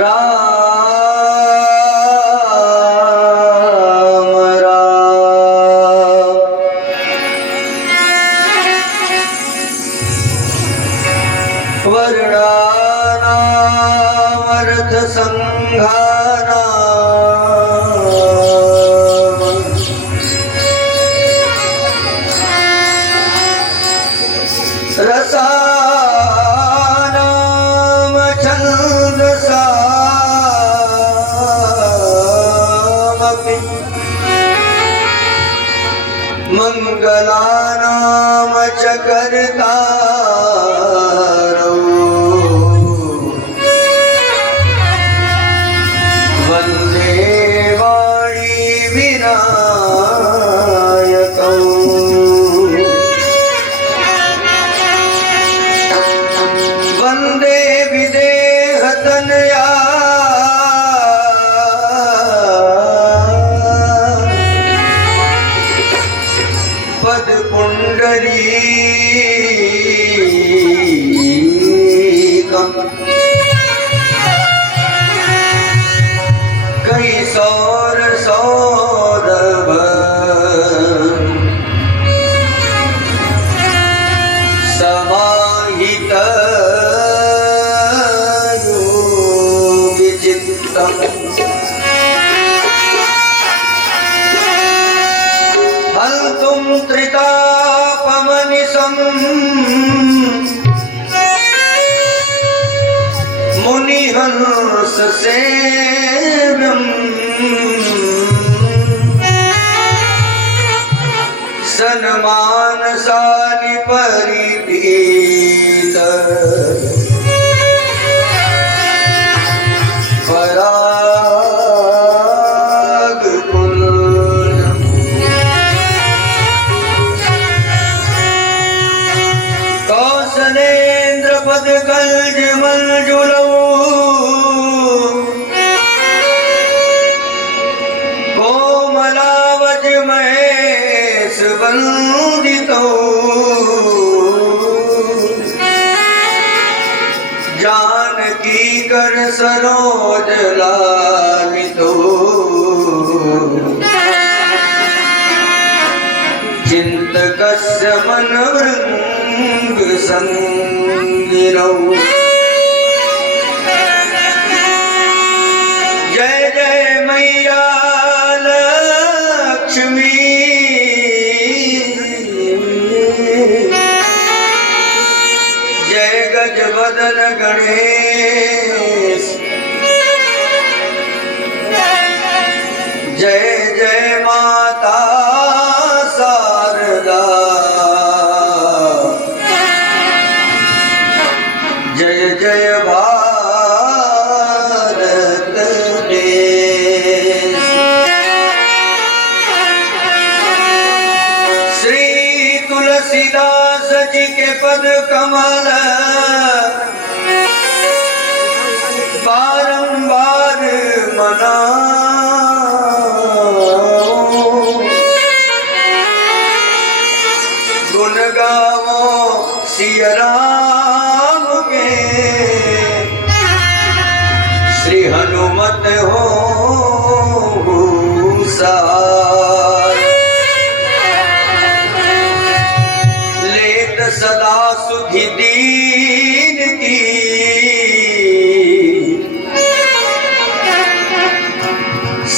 राम राम। वर्णानामर्थ संघानां रसानां छन्दसामपि मंगलानां च कर्तारौ वन्दे वाणी विनायकौ। वन्दे विदेहतनया पदपुण्डरीकम् कैसौरसौरभ समाहित योगिचित्तम् हन्तुं त्रितापमनिशम् मुनिहंस सेव्यम् सन्मानसानि परिपीत परागपुल्यम्। कौसलेन्द्रपदकल्जमञ्जुलौ कोमलावजमहेशवन्दितौ जानकीकर सरोजलालितौ चिन्तकस्य मनोरङ्गसंगिनौ। जय जय मैया लक्ष्मी जय गजवदन गणेश जय जय माता शारदा जय जय भारत देश। श्री तुलसीदास जी के पद कमल बारंबार मनाओ गुण गावो सिया राम के श्री हनुमत हो सहाय। लेत सदा सुखी दीन की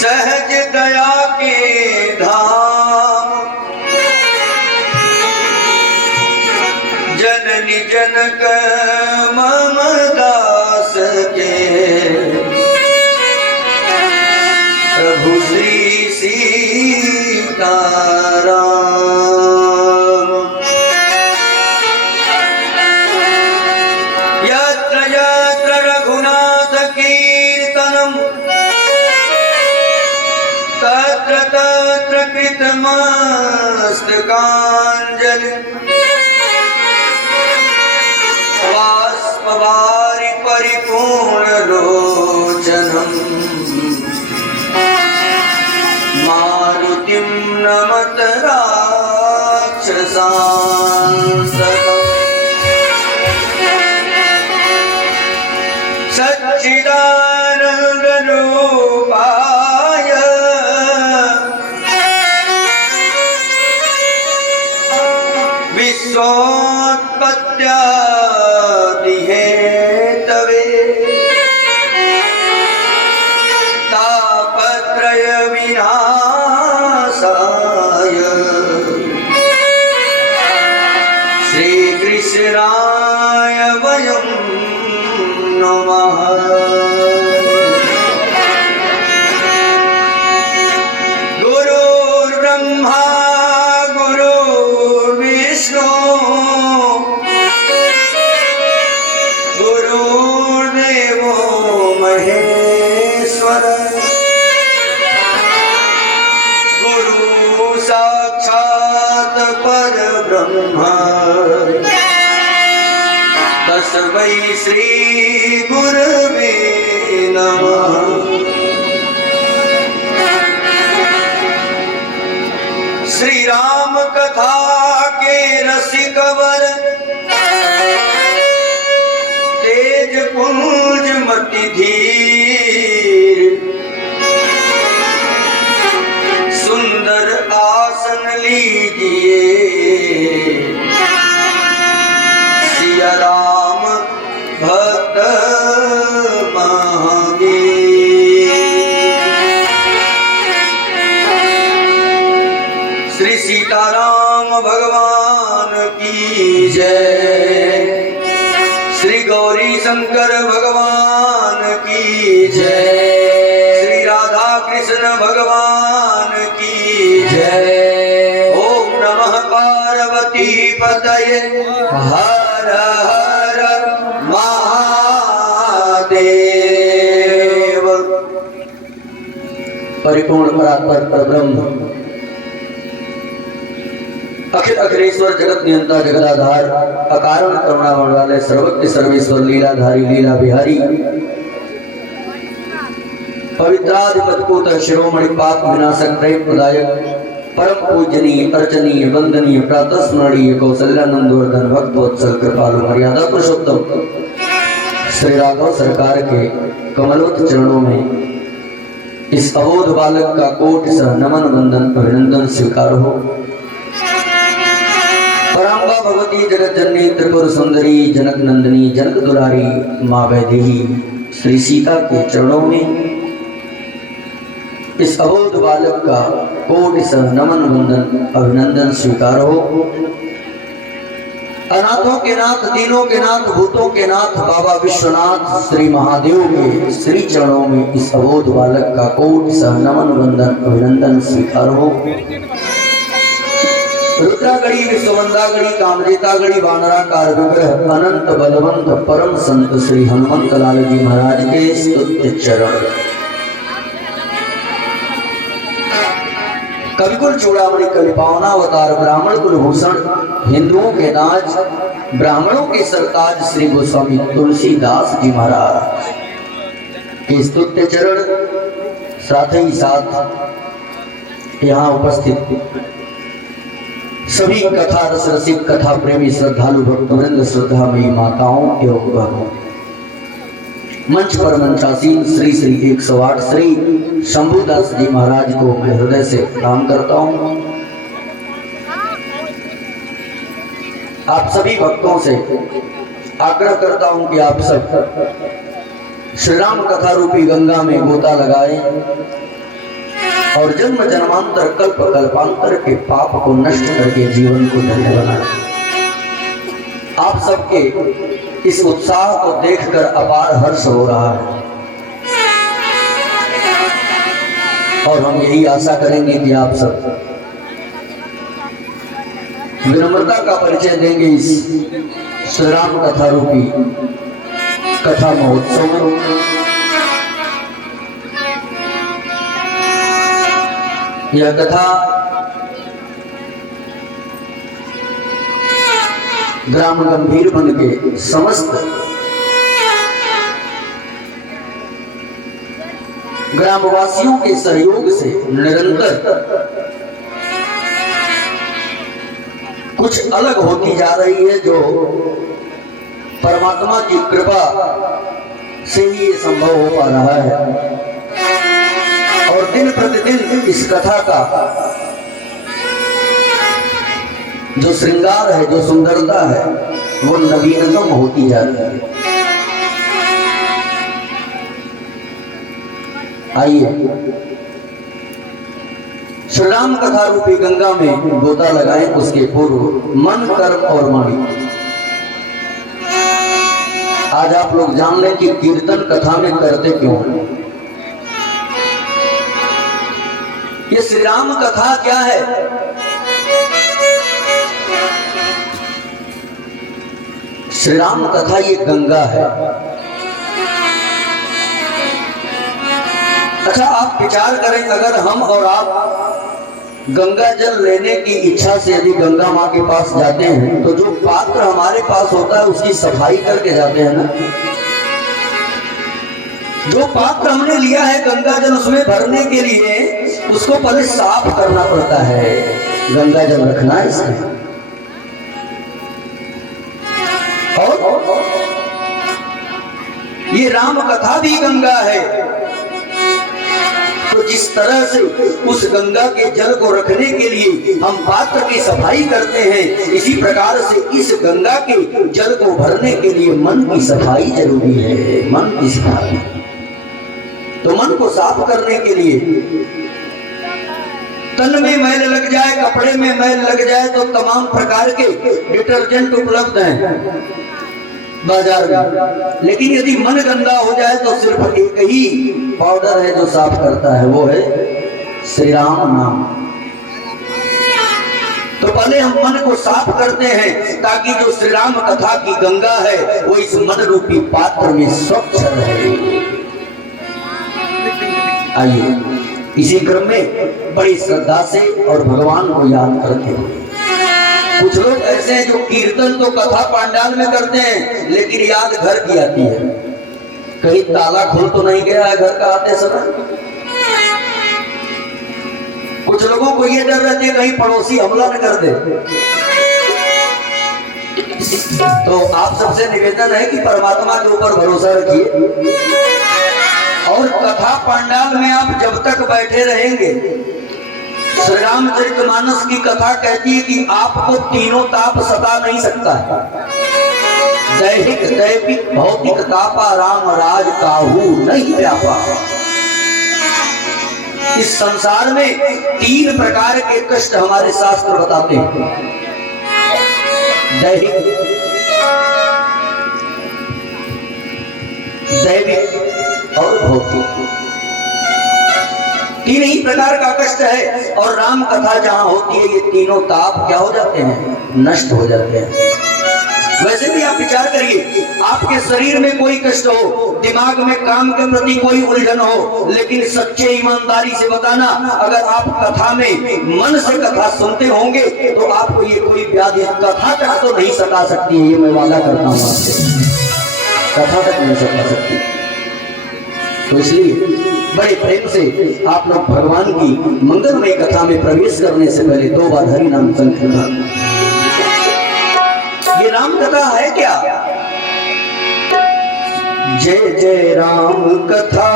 सहज दया के धाम जननी जनक मम दास के प्रभु श्री सीताराम। यत्र यत्र रघुनाथ कीर्तनम् तत्र तत्र कृतमस्तकाञ्जलि बाष्पवारि परिपूर्णलोचनम् मारुतिं नमत राक्षसान्तकम्। सच्चिदानन्द रूपाय विश्वोत्पत्त्यादि हेतवे तापत्रय विनाशाय श्रीकृष्णाय वयं नमः। गुरुर्ब्रह्मा गुरुर्विष्णु गुरुर्देवो महेश्वर गुरु साक्षात् परब्रह्म तस्मै श्री गुरवे नमः। श्री राम कथा के रसिक वर तेज पुंज मति धीर सुंदर आसन लीजिए सिया राम भक्त महावीर। श्री सीताराम भगवान की जय। श्री गौरी शंकर भगवान की जय। श्री राधा कृष्ण भगवान की जय। ओम नमः पार्वती पतये हर हर महादेव। परिपूर्ण परात्पर परब्रह्म अखिल अखिलेश्वर जगत नियंता जगदाधार अकारण करुणामय वाले सर्वज्ञ सर्वेश्वर लीलाधारी लीला बिहारी पवित्राधिपत शिरोमणि पाप विनाशक प्रेम प्रदायक परम पूजनीय अर्चनीय वंदनीय प्रातः स्मरणीय कौशल्यानंद वर्धन भक्त वत्सल कृपालु मर्यादा पुरुषोत्तम श्री राघव सरकार के कमलवत चरणों में इस अबोध बालक का कोटि सह नमन वंदन अभिनंदन स्वीकार हो। पराम्बा भगवती जगत जननी त्रिपुर सुंदरी जनक नंदिनी जनक दुलारी माँ वैदेही श्री सीता के चरणों में इस अबोध बालक का कोटि सह नमन वंदन अभिनंदन स्वीकार हो। अनाथों के नाथ दीनों के नाथ भूतों के नाथ बाबा विश्वनाथ श्री महादेव के श्री चरणों में इस अबोध बालक का कोटि सह नमन वंदन अभिनंदन स्वीकार हो। रुद्रागढ़ी विश्ववंदागढ़ी कामजेतागढ़ी वानराकार विग्रह अनंत बलवंत परम संत श्री हनुमंत लाल जी महाराज के स्तुत्य चरण। कविकुल चूड़ामणि कवि पावनावतार ब्राह्मण कुलभूषण हिंदुओं के नाज ब्राह्मणों के सरताज श्री गोस्वामी तुलसीदास जी महाराज के स्तुत्य चरण। साथ ही साथ यहाँ उपस्थित सभी कथा रस रसिक कथा प्रेमी श्रद्धालु भक्तवृंद श्रद्धामयी माताओं एवं बहनों मंच पर मंचासीन श्री श्री 108 श्री शंभुदास जी महाराज को मैं हृदय से प्रणाम करता हूँ। आप सभी भक्तों से आग्रह करता हूँ कि आप सब श्री राम कथा रूपी गंगा में गोता लगाएं और जन्म जन्मांतर कल्प कल्पांतर के पाप को नष्ट करके जीवन को धन्य बनाएं। आप सबके इस उत्साह को देखकर अपार हर्ष हो रहा है और हम यही आशा करेंगे कि आप सब विनम्रता का परिचय देंगे इस श्री राम कथा रूपी कथा महोत्सव में। यह कथा ग्राम गंभीर बन के समस्त ग्रामवासियों के सहयोग से निरंतर कुछ अलग होती जा रही है, जो परमात्मा की कृपा से ही ये संभव हो पा रहा है। और दिन प्रतिदिन इस कथा का जो श्रृंगार है, जो सुंदरता है, वो नवीनतम होती जाती है। आइए श्री राम कथा रूपी गंगा में गोता लगाएं। उसके पूर्व मन, कर्म और वाणी। आज आप लोग जान लें कि कीर्तन कथा में करते क्यों हैं। ये श्री राम कथा क्या है? श्री राम कथा ये गंगा है। अच्छा, आप विचार करें, अगर हम और आप गंगा जल लेने की इच्छा से यदि गंगा माँ के पास जाते हैं तो जो पात्र हमारे पास होता है उसकी सफाई करके जाते हैं ना। जो पात्र हमने लिया है गंगा जल उसमें भरने के लिए उसको पहले साफ करना पड़ता है, गंगा जल रखना है इसमें। और ये राम कथा भी गंगा है। तो जिस तरह से उस गंगा के जल को रखने के लिए हम पात्र की सफाई करते हैं, इसी प्रकार से इस गंगा के जल को भरने के लिए मन की सफाई जरूरी है। मन की सफाई, तो मन को साफ करने के लिए तन में मैल लग जाए, कपड़े में मैल लग जाए तो तमाम प्रकार के डिटर्जेंट उपलब्ध हैं बाजार में, लेकिन यदि मन गंदा हो जाए तो सिर्फ एक ही पाउडर है जो साफ करता है, वो है श्री राम नाम। तो पहले हम मन को साफ करते हैं ताकि जो श्री राम कथा की गंगा है वो इस मन रूपी पात्र में स्वच्छ रहे। आइए इसी क्रम में बड़ी श्रद्धा से और भगवान को याद करते हैं। कुछ लोग ऐसे हैं जो कीर्तन तो कथा पांडाल में करते हैं लेकिन याद घर की आती है। कहीं ताला खुल तो नहीं गया है घर का आते समय। कुछ लोगों को ये डर रहती है कहीं पड़ोसी हमला न कर दे। तो आप सबसे निवेदन है कि परमात्मा के ऊपर भरोसा रखिए और कथा पांडाल में आप जब तक बैठे रहेंगे, श्री रामचरितमानस की कथा कहती है कि आपको तीनों ताप सता नहीं सकता है। दैहिक, दैविक, भौतिक तापा राम राज काहू नहीं व्यापा। इस संसार में तीन प्रकार के कष्ट हमारे शास्त्र बताते हैं। दैहिक, दैविक और भौतिक, तीन ही प्रकार का कष्ट है। और राम कथा जहां होती है ये तीनों ताप क्या हो जाते हैं? नष्ट हो जाते हैं। वैसे भी आप विचार करिए, आपके शरीर में कोई कष्ट हो, दिमाग में काम के प्रति कोई उलझन हो, लेकिन सच्चे ईमानदारी से बताना, अगर आप कथा में मन से कथा सुनते होंगे तो आपको ये कोई व्याधि कथा तक तो नहीं सता सकती है। ये मैं वादा करता हूं आपसे, कथा तक नहीं सता सकती। तो इसलिए बड़े प्रेम से आप लोग भगवान की मंगलमय कथा में प्रवेश करने से पहले 2 बार हरि नाम संकीर्तन। ये राम कथा है क्या? जय जय राम कथा,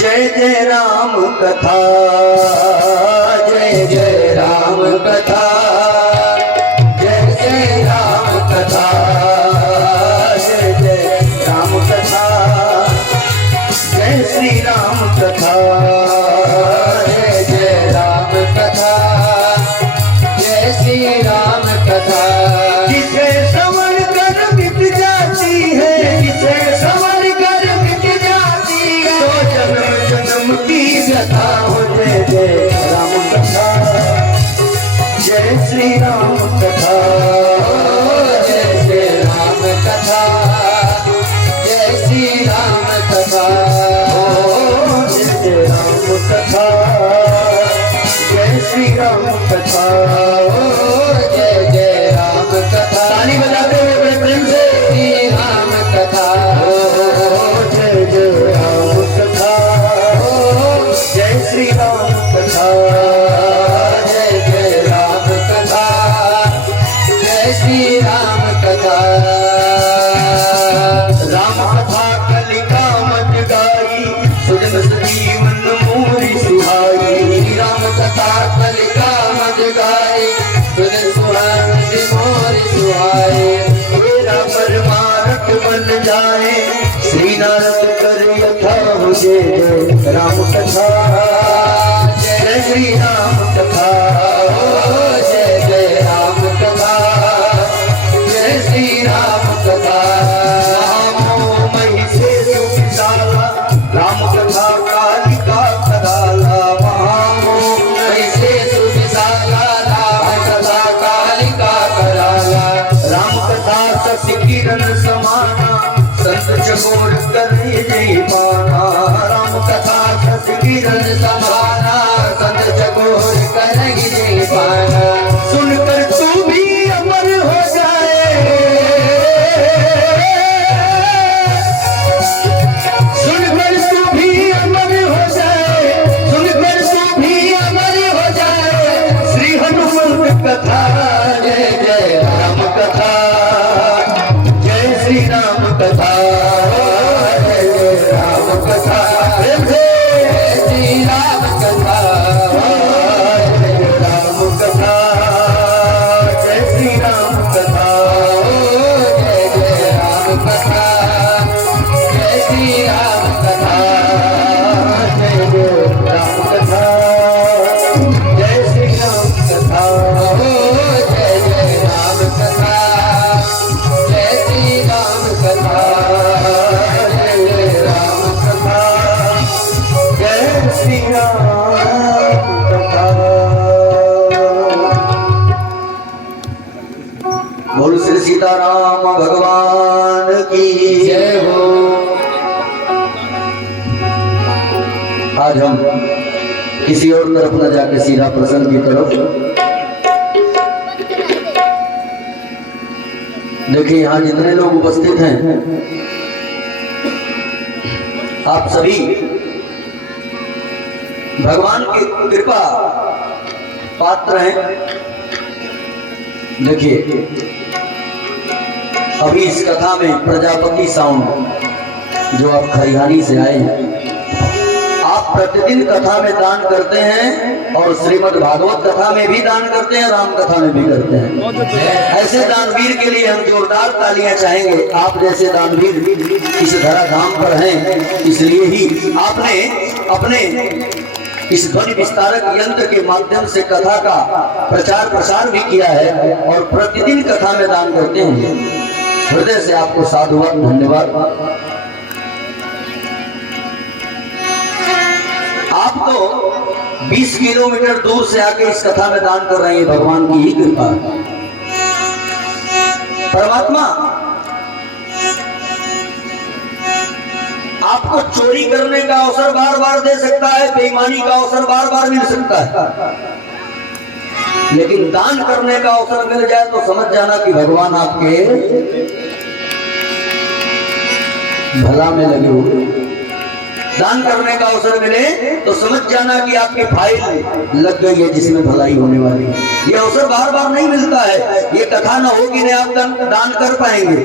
जय जय राम कथा, जय जय राम कथा, जय जय राम कथा, जय जय राम कथा, जय श्री राम कथा, जय जय राम कथा, जय श्री राम कथा। जिसे समझ कर मिट जाती है, जिसे समझ कर मिट जाती है, तो जन्म जन्म की व्यथा हो। जय जय राम कथा, जय श्री राम कथा, जय जय राम कथा, जय श्री राम कथा, जय जय राम कथा, जय श्री राम कथा, जय जय राम कथा। ताली बजाते हुए बड़े प्रेम से श्री राम कथा, जय जय राम कथा, जय श्री राम कथा, जय जय राम कथा, जय श्री राम कथा। राम कथा कलिका मत गाई, सुजन सजीवन जाए श्री नारद कर यथा हो जय जय राम कथा जय श्री राम कथा जय जय राम कथा जय श्री राम कथा मही से सुविशाला राम कथा कालिका कराला मही से सुविशाला राम कथा कालिका कराला राम कथा शशि किरण समाना संत चकोर करे जय पाना राम कथा शशि किरण समाना संत चकोर करे जय पाना सुनकर तू भी अमर हो जाए सुनकर तू भी अमर हो जाए सुनकर तू भी अमर हो जाए श्री हनुमंत कथा जय जय राम कथा जय श्री राम कथा जय जय राम कथा जय श्री राम कथा जय जय राम कथा जय श्री राम कथा जय जय राम कथा जय श्री राम कथा जय जय राम कथा जय श्री राम कथा जय जय राम कथा जय श्री राम कथा जय जय राम कथा जय श्री राम कथा। बोल श्री सीताराम भगवान की जय हो। आज हम किसी और तरफ न जाके सीधा प्रसंग की तरफ देखिए। यहाँ जितने लोग उपस्थित हैं आप सभी भगवान की कृपा पात्र हैं। देखिए अभी इस कथा में प्रजापति साउंड जो आप खरिहानी से आए हैं, आप प्रतिदिन कथा में दान करते हैं और श्रीमद् भागवत कथा में भी दान करते हैं, राम कथा में भी करते हैं। ऐसे दानवीर के लिए हम जोरदार तालियां चाहेंगे। आप जैसे दानवीर इस धरा धाम पर हैं, इसलिए ही आपने अपने इस ध्वनि विस्तारक यंत्र के माध्यम से कथा का प्रचार प्रसार भी किया है और प्रतिदिन कथा में दान करते हैं। हृदय से आपको साधुवाद, धन्यवाद। आप तो 20 किलोमीटर दूर से आके इस कथा में दान कर रहे हैं, भगवान की ही कृपा। परमात्मा आपको चोरी करने का अवसर बार बार दे सकता है, बेईमानी का अवसर बार बार मिल सकता है, लेकिन दान करने का अवसर मिल जाए तो समझ जाना कि भगवान आपके भला में लगे हुए। दान करने का अवसर मिले तो समझ जाना कि आपकी फाइल लग गई है जिसमें भलाई होने वाली है। ये अवसर बार बार नहीं मिलता है। ये कथा न होगी नहीं आप दान कर पाएंगे।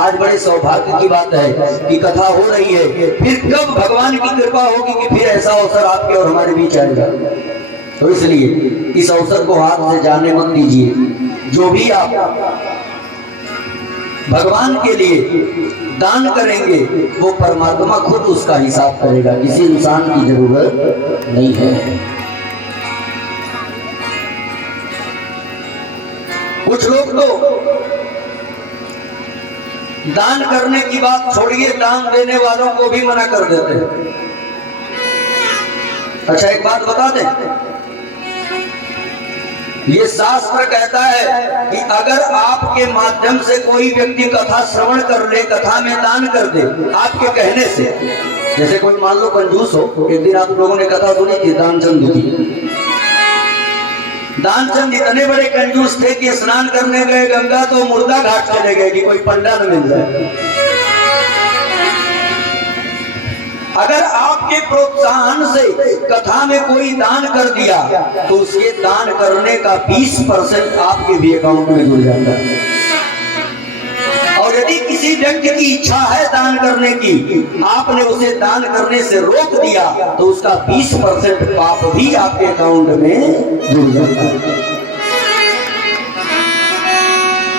आज बड़े सौभाग्य की बात है कि कथा हो रही है। फिर कब भगवान की कृपा होगी कि फिर ऐसा अवसर आपके और हमारे बीच आएगा। तो इसलिए इस अवसर को हाथ से जाने मत दीजिए। जो भी आप भगवान के लिए दान करेंगे वो परमात्मा खुद उसका हिसाब करेगा, किसी इंसान की जरूरत नहीं है। कुछ लोग तो दान करने की बात छोड़िए, दान देने वालों को भी मना कर देते हैं। अच्छा एक बात बता दें, ये शास्त्र कहता है कि अगर आपके माध्यम से कोई व्यक्ति कथा श्रवण कर ले, कथा में दान कर दे आपके कहने से, जैसे कोई मान लो कंजूस हो, एक दिन आप लोगों ने कथा सुनी थी दानचंद की। दानचंद इतने बड़े कंजूस थे कि स्नान करने गए गंगा तो मुर्दा घाट चले गए कि कोई पंडा न मिल जाए। अगर आपके प्रोत्साहन से कथा में कोई दान कर दिया तो उसके दान करने का 20% आपके भी अकाउंट में जुड़ जाता है। और यदि किसी व्यक्ति की इच्छा है दान करने की, आपने उसे दान करने से रोक दिया तो उसका 20% पाप भी आपके अकाउंट में जुड़ जाता है।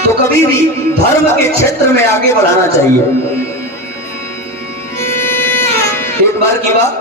तो कभी भी धर्म के क्षेत्र में आगे बढ़ाना चाहिए। बार की बात